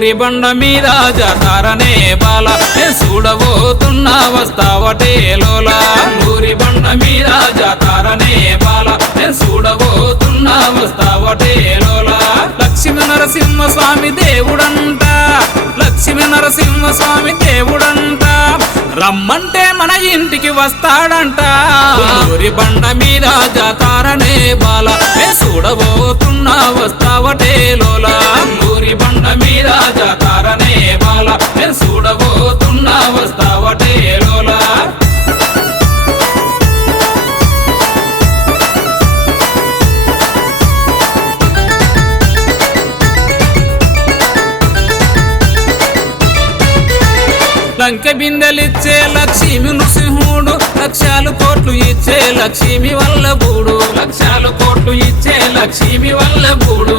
ఊరి బండ మీద జాతారనే బాల చూడబోతున్నా వస్తావటే లోలా ఊరి బండ మీద జాతారనే బాల చూడబోతున్నా వస్తావటే లోలా లక్ష్మీ నరసింహ స్వామి దేవుడంట లక్ష్మీ నరసింహ స్వామి దేవుడంట రమ్మంటే మన ఇంటికి వస్తాడంట ఊరి బండ మీద జాతారనే బాల చూడబోతున్నా వస్తావటే లోలా ఊరి బండ మీద జాతారనే బాల చూడబోతున్నా వస్తావటే లోలా లంక బిందెలిచ్చే లక్ష్మీ నృసింహుడు లక్షాలు కోట్లు ఇచ్చే లక్ష్మీ వల్లభుడు లక్షాలు కోట్లు ఇచ్చే లక్ష్మీ వల్లభుడు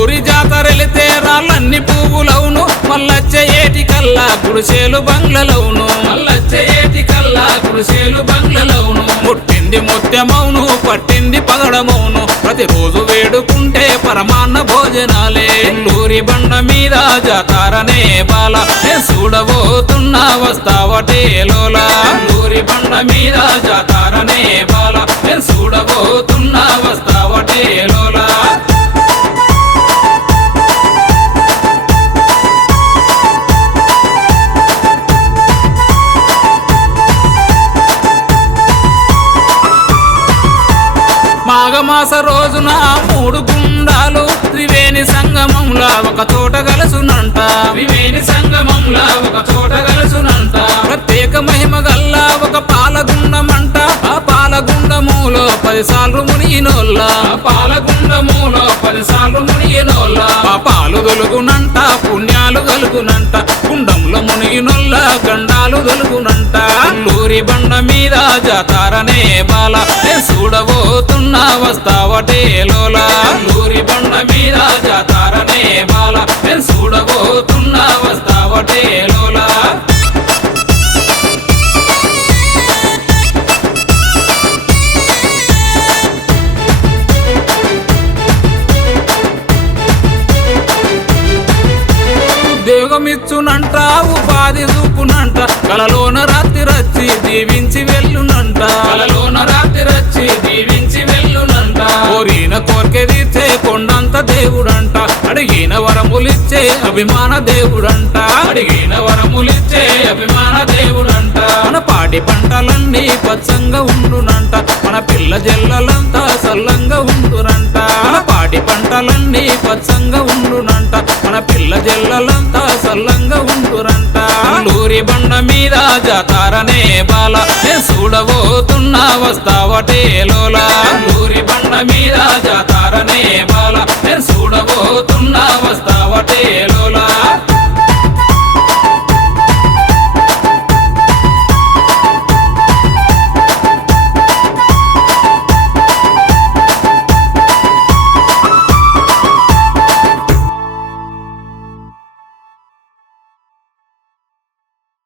ఊరి జాతరెలితే రాళ్ళన్ని పువ్వులవును మల్లచ్చే ఏటి కల్లా గుడిసేలు బంగ్లలవును మల్లచ్చే ఏటి కల్లా గుడిసేలు బంగ్లలవును ముట్టింది ముత్యమౌను పట్టింది పగడమౌను ప్రతిరోజు వేడుకుంటే పరమాన్న భోజనాలే ఊరి బండ మీద జాతారనే బాల చూడబోతున్నా వస్తావటే లోలా ఊరి బండ మీద జాతారనే బాల చూడబోతున్నా వస్తావటే లోలా మాఘమాస రోజున 3 గుండాలు త్రివేణి సంగమంలా ఒక చోట కలుసునంట త్రివేణి సంగమంలా ఒక చోట కలుసునంట ప్రత్యేక మహిమ గల్లా ఒక పాలగుండమంట ఆ పాలగుండములో 10 సార్లు మునిగినోళ్ళ పాలగుండములో 10 సార్లు మునిగినోళ్ళ పాపాలు దొలుగునంట పుణ్యాలు కలుగునంట కుండంలో మునిగినోళ్ళ గండాలు దొలుగునంట ఊరి బండ మీద జాతారనే బాల చూడబోతున్నా వస్తావటే లోలా ఊరి బండ మీద జాతారనే బాల చూడబోతున్నా వస్తావటే లోలా ఉద్యోగమిచ్చునంట ఉపాధి చూపునంట కలలోన రాత్రి రచ్చి దీవించి వెళ్ళునంట కలలోన రాత్రి రచ్చి దీవించి వెళ్ళునంట కోరిన కోరిక తీర్చే కొండంత దేవుడంట అడిగిన వరములిచ్చే అభిమాన దేవుడంట అడిగిన వరములిచ్చే అభిమాన దేవుడంట మన పాడి పంటలన్నీ పచ్చంగా ఉండునంట మన పిల్ల జల్లలంతా సల్లంగా ఉండునంట మన పాడి పంటలన్నీ పచ్చంగా ఉండునంట మన పిల్ల జల్లలంతా సల్లంగా ఉండురంట ఊరి బండ మీద జాతారనే బాల చూడబోతున్నా వస్తావటే లోలా ఊరి బండ మీద జాతారనే బాల చూడబోతున్నా వస్తావటే